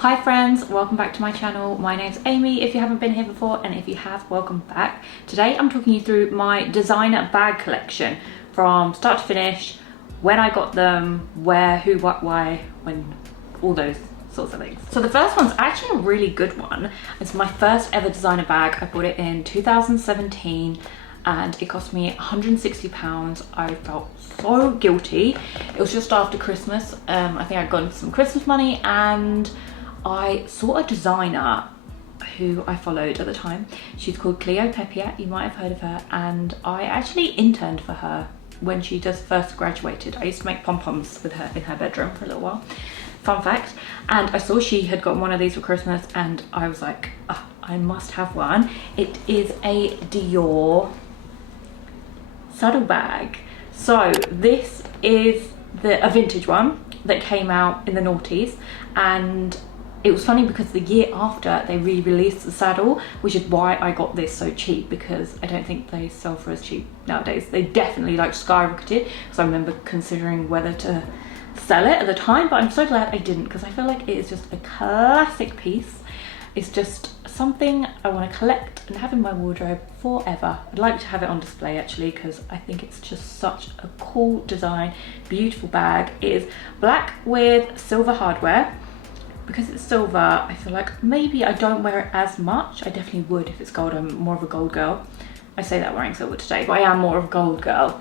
Hi friends, welcome back to my channel. My name's Amy if you haven't been here before, and if you have, welcome back. Today I'm talking you through my designer bag collection from start to finish, when I got them, where, who, what, why, when, all those sorts of things. So the first one's actually a really good one. It's my first ever designer bag. I bought it in 2017 and it cost me £160. I felt so guilty. It was just after Christmas. I think I'd gotten some Christmas money and I saw a designer who I followed at the time. She's called Cleo Pepiat, you might have heard of her, and I actually interned for her when she just first graduated. I used to make pom-poms with her in her bedroom for a little while. Fun fact. And I saw she had gotten one of these for Christmas and I was like, oh, I must have one. It is a Dior saddle bag. So this is a vintage one that came out in the noughties, and it was funny because the year after they re-released the saddle, which is why I got this so cheap, because I don't think they sell for as cheap nowadays. They definitely like skyrocketed, because I remember considering whether to sell it at the time, but I'm so glad I didn't, because I feel like it is just a classic piece. It's just something I want to collect and have in my wardrobe forever. I'd like to have it on display actually, because I think it's just such a cool design, beautiful bag. It is black with silver hardware. Because it's silver, I feel like maybe I don't wear it as much. I definitely would if it's gold. I'm more of a gold girl. I say that wearing silver today, but I am more of a gold girl.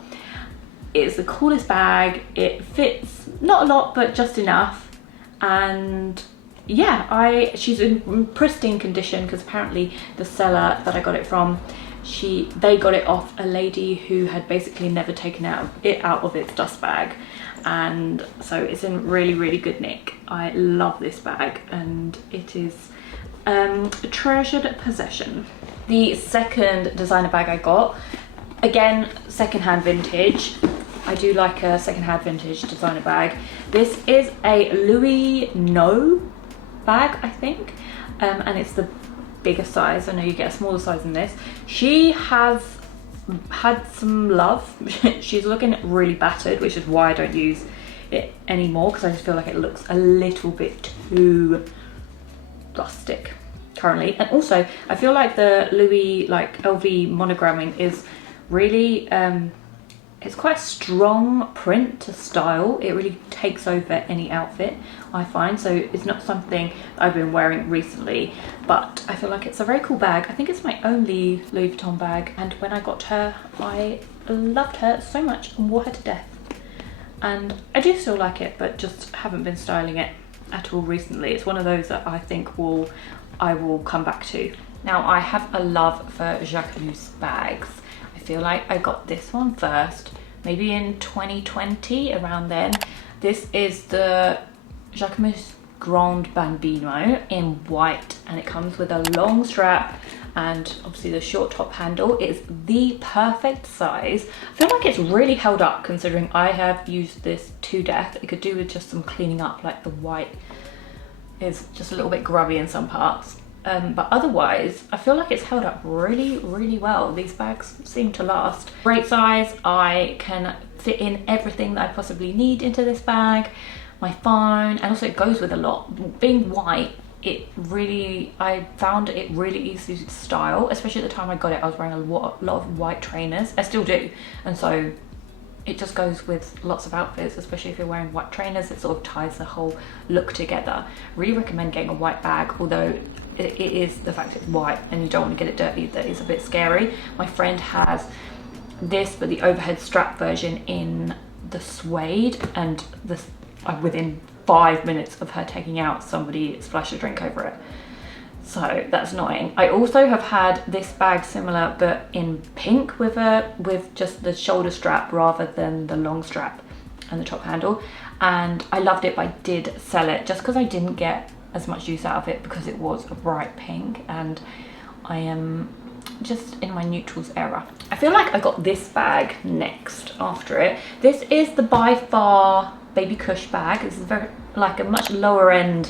It's the coolest bag. It fits not a lot, but just enough. And yeah, she's in pristine condition, because apparently the seller that I got it from, they got it off a lady who had basically never taken it out of its dust bag, and so it's in really good nick. I love this bag and it is a treasured possession. The second designer bag I got, again secondhand vintage. I do like a secondhand vintage designer bag. This is a Loewe bag, I think, and it's the bigger size. I know you get a smaller size than this. She has had some love. She's looking really battered, which is why I don't use it anymore, because I just feel like it looks a little bit too rustic currently. And also I feel like the Loewe like LV monogramming is really it's quite a strong print to style. It really takes over any outfit, I find. So it's not something I've been wearing recently, but I feel like it's a very cool bag. I think it's my only Louis Vuitton bag, and when I got her, I loved her so much and wore her to death. And I do still like it, but just haven't been styling it at all recently. It's one of those that I think I will come back to. Now, I have a love for Jacquemus bags. I feel like I got this one first, maybe in 2020, around then. This is the Jacquemus Grand Bambino in white, and it comes with a long strap and obviously the short top handle. It is the perfect size. I feel like it's really held up, considering I have used this to death. It could do with just some cleaning up, like the white is just a little bit grubby in some parts. But otherwise, I feel like it's held up really well. These bags seem to last. Great size. I can fit in everything that I possibly need into this bag. My phone, and also it goes with a lot. Being white, I found it really easy to style, especially at the time I got it. I was wearing a lot of white trainers. I still do, and so it just goes with lots of outfits, especially if you're wearing white trainers. It sort of ties the whole look together. Really recommend getting a white bag, although it is the fact it's white and you don't want to get it dirty that is a bit scary. My friend has this, but the overhead strap version in the suede, and within 5 minutes of her taking out, somebody splashed a drink over it. So that's annoying. I also have had this bag similar, but in pink with just the shoulder strap rather than the long strap and the top handle. And I loved it, but I did sell it just because I didn't get as much use out of it, because it was a bright pink and I am just in my neutrals era. I feel like I got this bag next after it. This is the By Far Baby Cush bag. This is like a much lower end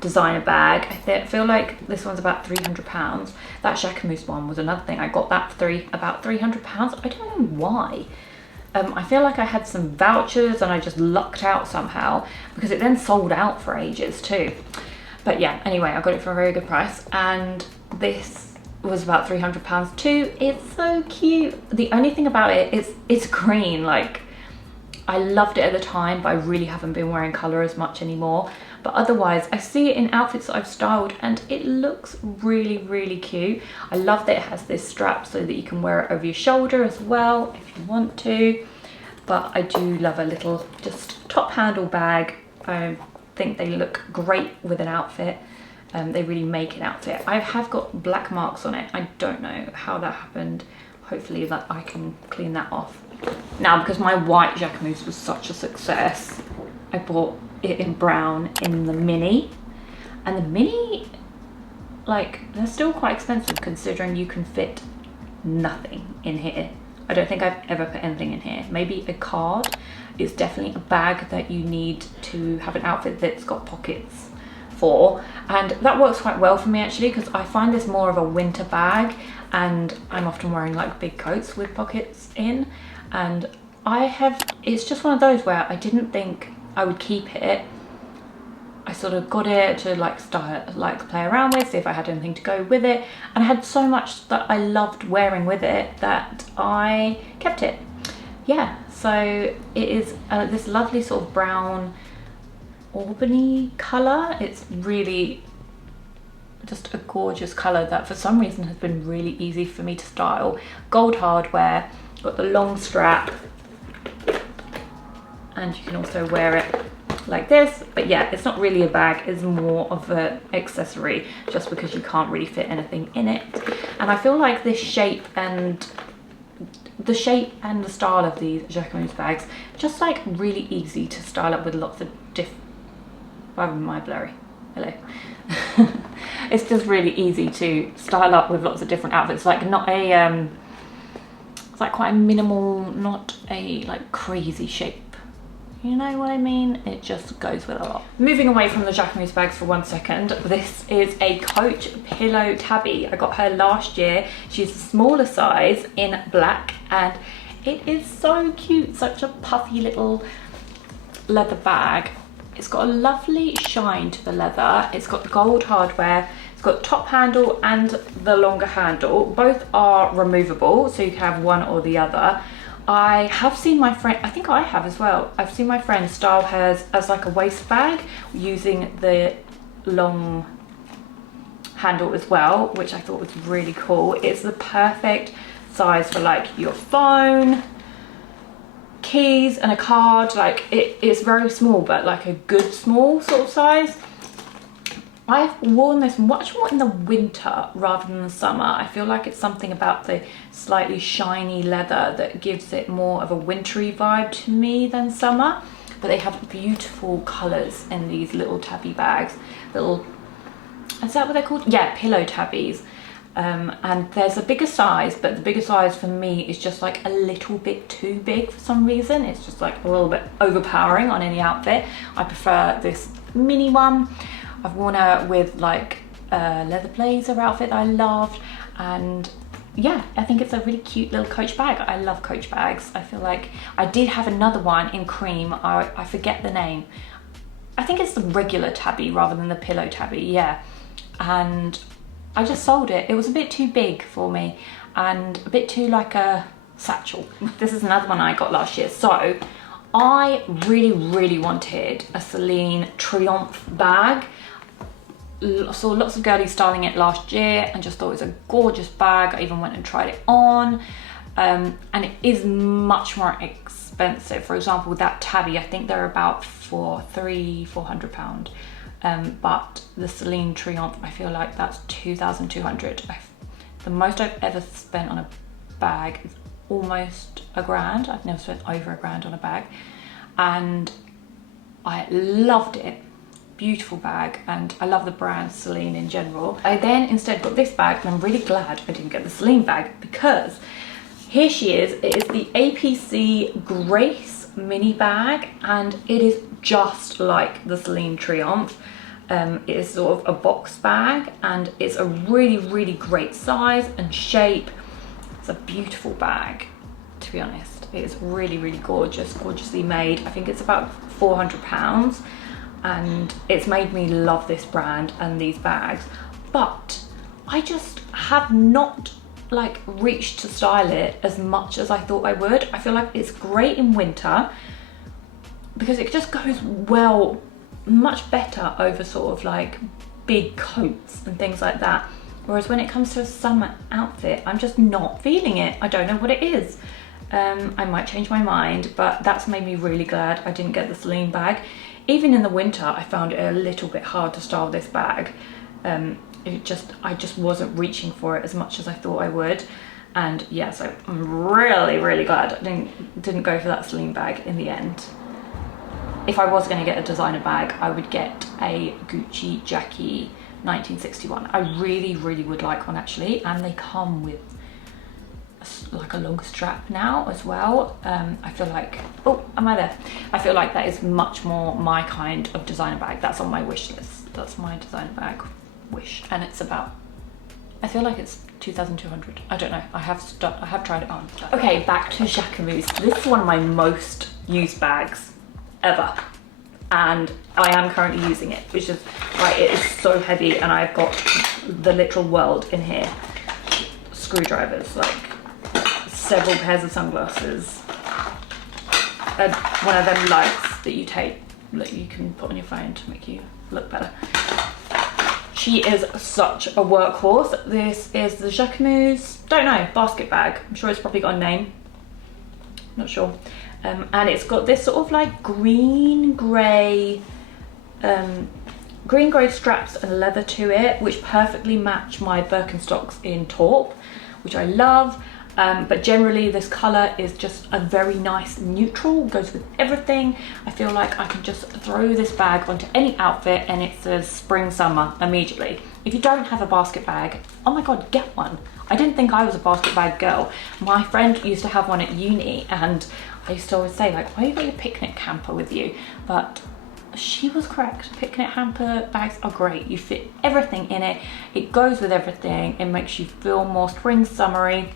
designer bag. I feel like this one's about £300. That Jacquemus one was another thing. I got that for about £300. I don't know why. I feel like I had some vouchers and I just lucked out somehow, because it then sold out for ages too. But yeah, anyway, I got it for a very good price, and this was about £300 too. It's so cute. The only thing about it is it's green. Like, I loved it at the time, but I really haven't been wearing colour as much anymore. But otherwise, I see it in outfits that I've styled and it looks really, really cute. I love that it has this strap so that you can wear it over your shoulder as well if you want to. But I do love a little just top handle bag. I think they look great with an outfit. They really make an outfit. I have got black marks on it. I don't know how that happened. Hopefully that I can clean that off. Now, because my white Jacquemus was such a success, I bought it in brown in the mini. And the mini, like, they're still quite expensive considering you can fit nothing in here. I don't think I've ever put anything in here. Maybe a card. It's definitely a bag that you need to have an outfit that's got pockets for. And that works quite well for me actually, because I find this more of a winter bag and I'm often wearing like big coats with pockets in. And it's just one of those where I didn't think I would keep it. I sort of got it to like style, like play around with, see if I had anything to go with it. And I had so much that I loved wearing with it that I kept it. Yeah, so it is this lovely sort of brown Albany colour. It's really just a gorgeous colour that for some reason has been really easy for me to style. Gold hardware, got the long strap, and you can also wear it like this. But yeah, it's not really a bag, it's more of an accessory just because you can't really fit anything in it. And I feel like this shape and the style of these Jacquemus bags just like really easy to style up with lots of why am I blurry? Hello. It's just really easy to style up with lots of different outfits. Like not a it's like quite a minimal, not a like crazy shape. You know what I mean? It just goes with a lot. Moving away from the Jacquemus bags for 1 second, this is a Coach pillow tabby. I got her last year. She's a smaller size in black and it is so cute. Such a puffy little leather bag. It's got a lovely shine to the leather. It's got gold hardware. It's got top handle and the longer handle. Both are removable, so you can have one or the other. I have seen my friend, I think I have as well, I've seen my friend style hers as like a waist bag using the long handle as well, which I thought was really cool. It's the perfect size for like your phone, keys and a card. Like it is very small, but like a good small sort of size. I've worn this much more in the winter rather than the summer. I feel like it's something about the slightly shiny leather that gives it more of a wintry vibe to me than summer. But they have beautiful colours in these little tabby bags. Little, is that what they're called? Yeah, pillow tabbies. And there's a bigger size, but the bigger size for me is just like a little bit too big for some reason. It's just like a little bit overpowering on any outfit. I prefer this mini one. I've worn her with like a leather blazer outfit that I loved, and yeah, I think it's a really cute little Coach bag. I love Coach bags. I feel like I did have another one in cream. I forget the name. I think it's the regular tabby rather than the pillow tabby, yeah. And I just sold it. It was a bit too big for me and a bit too like a satchel. This is another one I got last year. So I really wanted a Celine Triomphe bag. Saw lots of girlies styling it last year and just thought it was a gorgeous bag. I even went and tried it on, and it is much more expensive. For example, with that tabby, I think they're about £400. But the Celine Triomphe, I feel like that's 2,200. The most I've ever spent on a bag is almost £1,000. I've never spent over £1,000 on a bag, and I loved it. Beautiful bag, and I love the brand Celine in general. I then instead got this bag, and I'm really glad I didn't get the Celine bag because here she is. It is the APC Grace mini bag, and it is just like the Celine Triomphe. It is sort of a box bag, and it's a really great size and shape. It's a beautiful bag, to be honest. It is really gorgeous, gorgeously made. I think it's about £400. and it's made me love this brand and these bags, but I just have not like reached to style it as much as I thought I would. I feel like it's great in winter because it just goes well, much better over sort of like big coats and things like that. Whereas when it comes to a summer outfit, I'm just not feeling it. I don't know what it is. I might change my mind, but that's made me really glad I didn't get the Celine bag. Even in the winter, I found it a little bit hard to style this bag. I just wasn't reaching for it as much as I thought I would. And yeah, so I'm really glad I didn't go for that Celine bag in the end. If I was going to get a designer bag, I would get a Gucci Jackie 1961. I really would like one actually, and they come with like a longer strap now as well. I feel like, oh, am I there? I feel like that is much more my kind of designer bag. That's on my wish list. That's my designer bag wish, and it's about, I feel like it's 2,200. I don't know. I have tried it on. Okay, back to Jacquemus. This is one of my most used bags ever, and I am currently using it, which is right. It is so heavy, and I've got the literal world in here. Screwdrivers, like several pairs of sunglasses, one of them lights that you take that you can put on your phone to make you look better. She is such a workhorse. This is the Jacquemus, don't know, basket bag. I'm sure it's probably got a name, not sure. And it's got this sort of like green grey straps and leather to it, which perfectly match my Birkenstocks in taupe, which I love. But generally this colour is just a very nice neutral, goes with everything. I feel like I can just throw this bag onto any outfit and it says spring, summer immediately. If you don't have a basket bag, oh my god, get one. I didn't think I was a basket bag girl. My friend used to have one at uni, and I used to always say like, why you got your picnic hamper with you? But she was correct. Picnic hamper bags are great. You fit everything in it. It goes with everything. It makes you feel more spring, summery.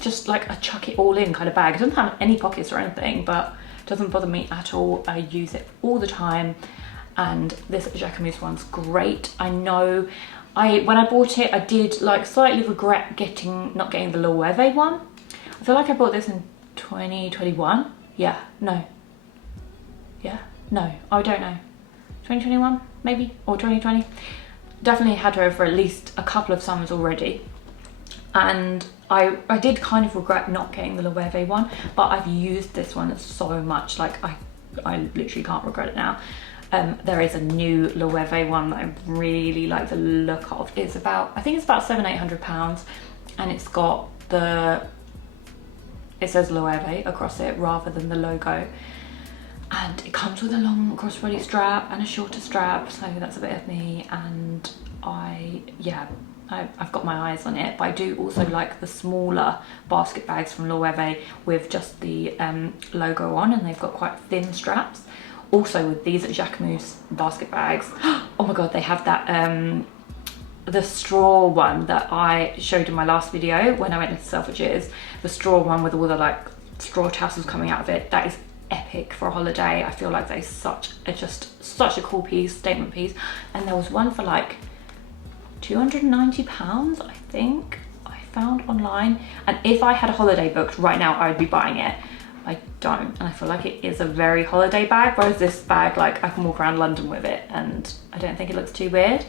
Just like a chuck it all in kind of bag. It doesn't have any pockets or anything, but it doesn't bother me at all. I use it all the time, and this Jacquemus one's great. I know when I bought it, I did like slightly regret not getting the Loewe one. I feel like I bought this in 2021. No, I don't know. 2021 maybe, or 2020. Definitely had her for at least a couple of summers already. And I did kind of regret not getting the Loewe one, but I've used this one so much, like I literally can't regret it now. There is a new Loewe one that I really like the look of. It's about, I think it's about £700-800, and it's got it says Loewe across it rather than the logo. And it comes with a long crossbody strap and a shorter strap, so that's a bit of me. And I've got my eyes on it, but I do also like the smaller basket bags from Loewe with just the logo on, and they've got quite thin straps. Also with these Jacquemus basket bags, oh my god, they have that the straw one that I showed in my last video when I went into Selfridges, the straw one with all the like straw tassels coming out of it. That is epic for a holiday. I feel like they're just such a cool piece, statement piece. And there was one for like £290, I think I found online, and if I had a holiday booked right now I would be buying it. I don't, and I feel like it is a very holiday bag, whereas this bag, like I can walk around London with it and I don't think it looks too weird.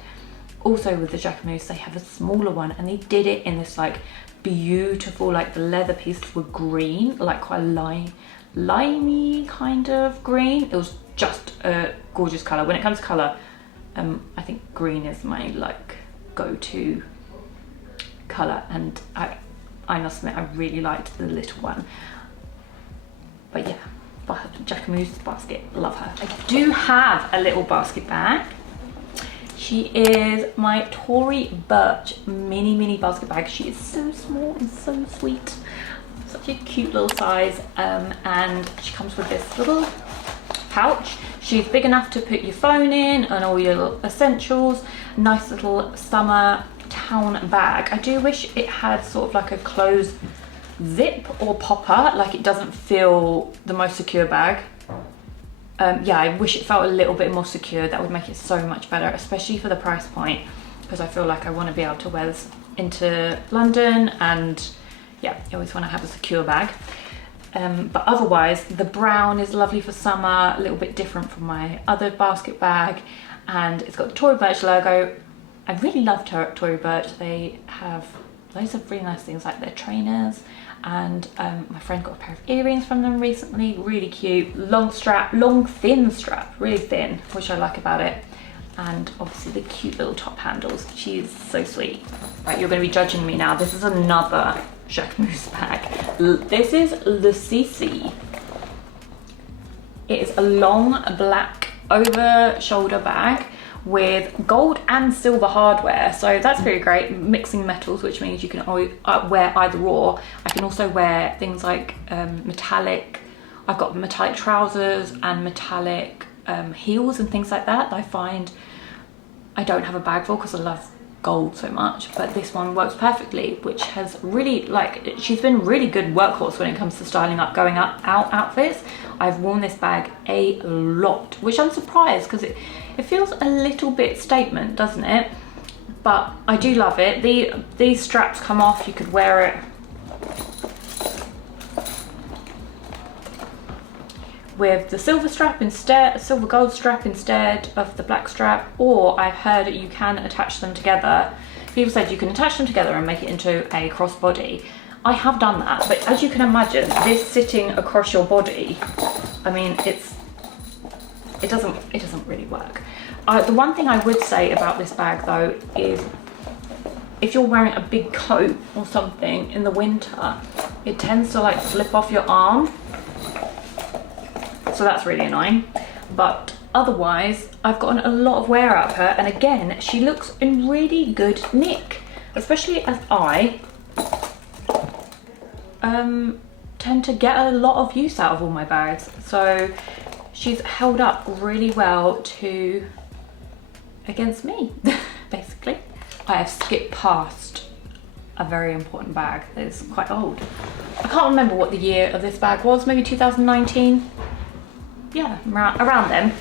Also with the Jacquemus, they have a smaller one, and they did it in this like beautiful, like the leather pieces were green, like quite limey kind of green. It was just a gorgeous colour. When it comes to colour, I think green is my like go-to colour, and I must admit I really liked the little one. But yeah, Jacquemus basket, love her. I do have a little basket bag. She is my Tory Burch mini basket bag. She is so small and so sweet, such a cute little size, and she comes with this little pouch. She's big enough to put your phone in and all your little essentials. Nice little summer town bag. I do wish it had sort of like a closed zip or popper, like it doesn't feel the most secure bag. yeah, I wish it felt a little bit more secure. That would make it so much better, especially for the price point, because I feel like I want to be able to wear this into London, and yeah, I always want to have a secure bag. But otherwise, the brown is lovely for summer, a little bit different from my other basket bag, and it's got the Tory Burch logo. I really love Tory Burch. They have loads of really nice things like their trainers, and my friend got a pair of earrings from them recently, really cute, long strap, long thin strap, really thin, which I like about it, and obviously the cute little top handles. She's so sweet. Right, you're going to be judging me now. This is another Jacquemus bag. This is Le Cici. It is a long black over shoulder bag with gold and silver hardware, so that's really great, mixing metals, which means you can always wear either or. I can also wear things like metallic, I've got metallic trousers and metallic heels and things like that. I find I don't have a bag for because I love gold so much, but this one works perfectly, which has really, like, she's been really good workhorse when it comes to styling up, going out outfits. I've worn this bag a lot, which I'm surprised, because it feels a little bit statement, doesn't it? But I do love it. These straps come off, you could wear it with the silver strap instead, silver gold strap instead of the black strap, or I've heard you can attach them together. People said you can attach them together and make it into a crossbody. I have done that, but as you can imagine, this sitting across your body, I mean, it doesn't really work. The one thing I would say about this bag though is if you're wearing a big coat or something in the winter, it tends to like slip off your arm. So that's really annoying, but otherwise I've gotten a lot of wear out of her, and again, she looks in really good nick, especially as I tend to get a lot of use out of all my bags. So she's held up really well against me, basically. I have skipped past a very important bag that is quite old. I can't remember what the year of this bag was, maybe 2019. Yeah, around then.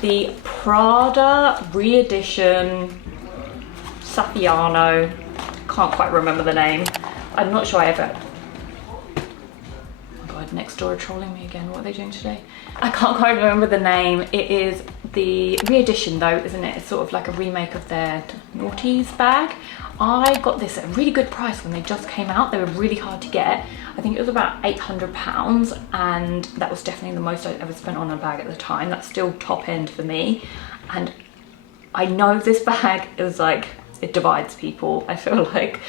The Prada re-edition Saffiano, can't quite remember the name. I'm not sure I ever, oh my god, next door are trolling me again. What are they doing today? I can't quite remember the name. It is the re-edition though, isn't it? It's sort of like a remake of their Naughties bag. I got this at a really good price when they just came out. They were really hard to get. I think it was about £800, and that was definitely the most I'd ever spent on a bag at the time. That's still top end for me. And I know this bag is like, it divides people, I feel like,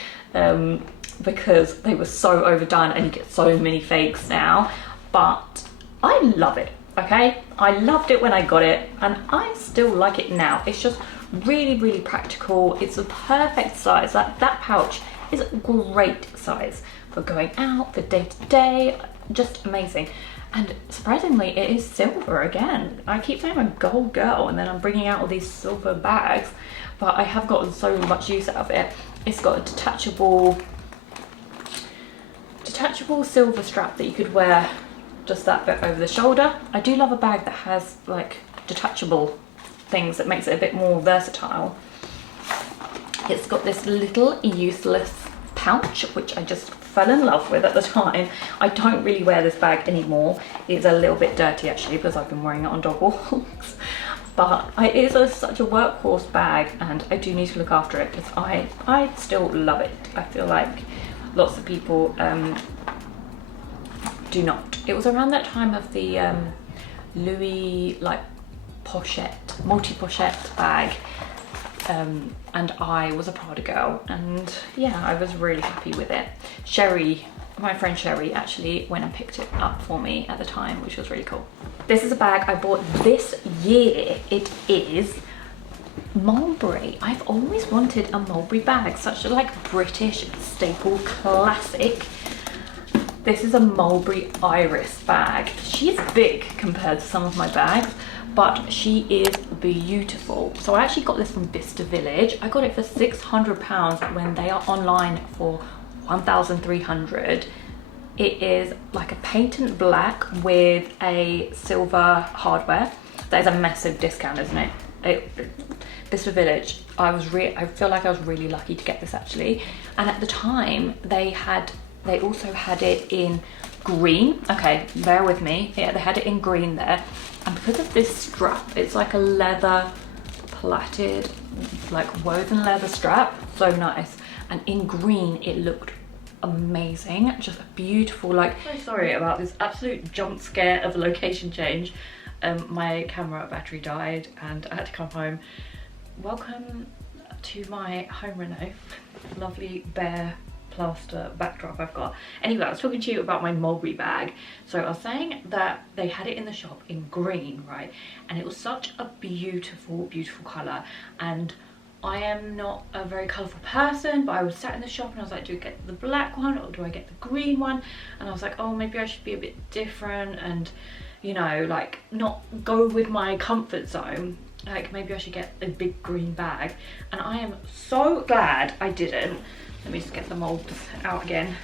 because they were so overdone and you get so many fakes now, but I love it, okay? I loved it when I got it, and I still like it now. It's just really, really practical. It's a perfect size. Like, that pouch is a great size for going out, for day to day, just amazing. And surprisingly, it is silver again. I keep saying I'm a gold girl, and then I'm bringing out all these silver bags, but I have gotten so much use out of it. It's got a detachable silver strap that you could wear just that bit over the shoulder. I do love a bag that has like detachable things that makes it a bit more versatile. It's got this little useless pouch, which I just fell in love with at the time. I don't really wear this bag anymore. It's a little bit dirty actually, because I've been wearing it on dog walks. But it is such a workhorse bag, and I do need to look after it because I still love it. I feel like lots of people do not. It was around that time of the Loewe like pochette, multi-pochette bag, and I was a Prada girl, and yeah, I was really happy with it. Sherry, my friend Sherry, actually went and picked it up for me at the time, which was really cool. This is a bag I bought this year. It is Mulberry. I've always wanted a Mulberry bag, such a like British staple classic. This is a Mulberry Iris bag. She's big compared to some of my bags, but she is beautiful. So I actually got this from Bicester Village. I got it for £600 when they are online for 1,300. It is like a patent black with a silver hardware. That is a massive discount, isn't it? Bicester Village, I feel like I was really lucky to get this actually. And at the time they also had it in green. Okay, bear with me. Yeah, they had it in green there. And because of this strap, it's like a leather plaited, like woven leather strap. So nice. And in green, it looked amazing. Just a beautiful, like, so sorry about this absolute jump scare of a location change. My camera battery died and I had to come home. Welcome to my home reno. Lovely bare plaster backdrop I've got. Anyway, I was talking to you about my mulberry bag. So I was saying that they had it in the shop in green, right? And it was such a beautiful, beautiful colour. And I am not a very colourful person, but I was sat in the shop and I was like, do I get the black one or do I get the green one? And I was like, oh, maybe I should be a bit different and, you know, like not go with my comfort zone. Like maybe I should get a big green bag. And I am so glad I didn't. Let me just get the molds out again.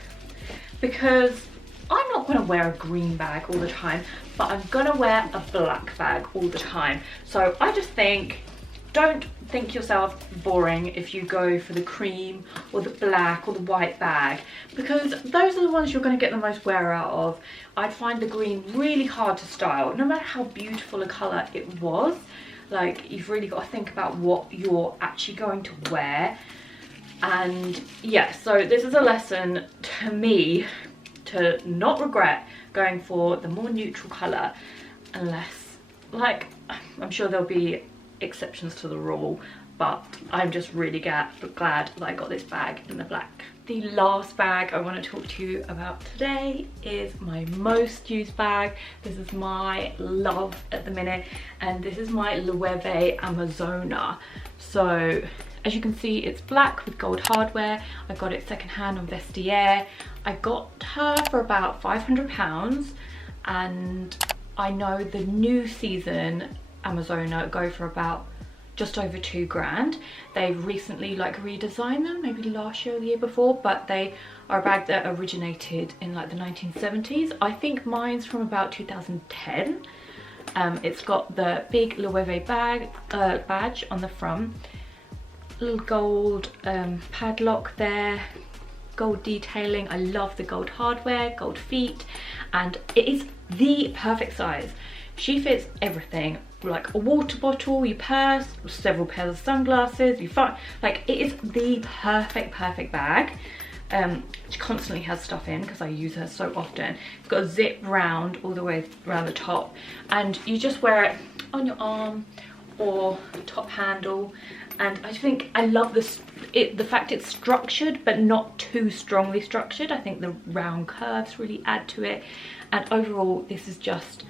Because I'm not going to wear a green bag all the time, but I'm going to wear a black bag all the time. So I just think, don't think yourself boring if you go for the cream or the black or the white bag, because those are the ones you're going to get the most wear out of. I'd find the green really hard to style, no matter how beautiful a colour it was. Like, you've really got to think about what you're actually going to wear. And yeah, so this is a lesson to me to not regret going for the more neutral colour, unless, like, I'm sure there'll be exceptions to the rule, but I'm just really glad that I got this bag in the black. The last bag I want to talk to you about today is my most used bag. This is my love at the minute, and this is my Loewe Amazona. So as you can see, it's black with gold hardware. I got it secondhand on Vestiaire. I got her for about £500, and I know the new season Amazona go for about just over £2,000. They've recently like redesigned them, maybe last year or the year before, but they are a bag that originated in like the 1970s. I think mine's from about 2010. It's got the big Loewe badge on the front, little gold padlock there, gold detailing. I love the gold hardware, gold feet, and it is the perfect size. She fits everything, like a water bottle, your purse, several pairs of sunglasses, you find, like, it is the perfect bag. She constantly has stuff in because I use her so often. It's got a zip round all the way around the top, and you just wear it on your arm or top handle. And I think I love this, the fact it's structured but not too strongly structured. I think the round curves really add to it, and overall this is just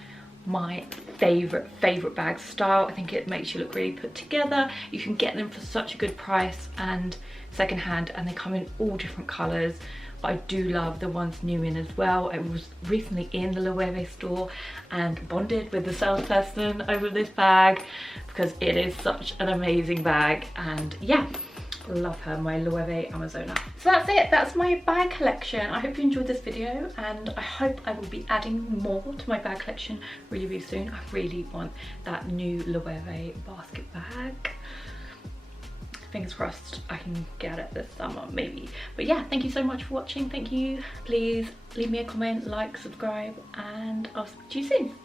my favorite bag style. I think it makes you look really put together. You can get them for such a good price and secondhand, and they come in all different colors. But I do love the ones new in as well. I was recently in the Loewe store and bonded with the salesperson over this bag because it is such an amazing bag. And yeah, love her, my Loewe Amazona. So that's it, that's my bag collection. I hope you enjoyed this video, and I hope I will be adding more to my bag collection really soon. I really want that new Loewe basket bag. Fingers crossed I can get it this summer, maybe. But yeah, thank you so much for watching. Thank you. Please leave me a comment, like, subscribe, and I'll speak to you soon.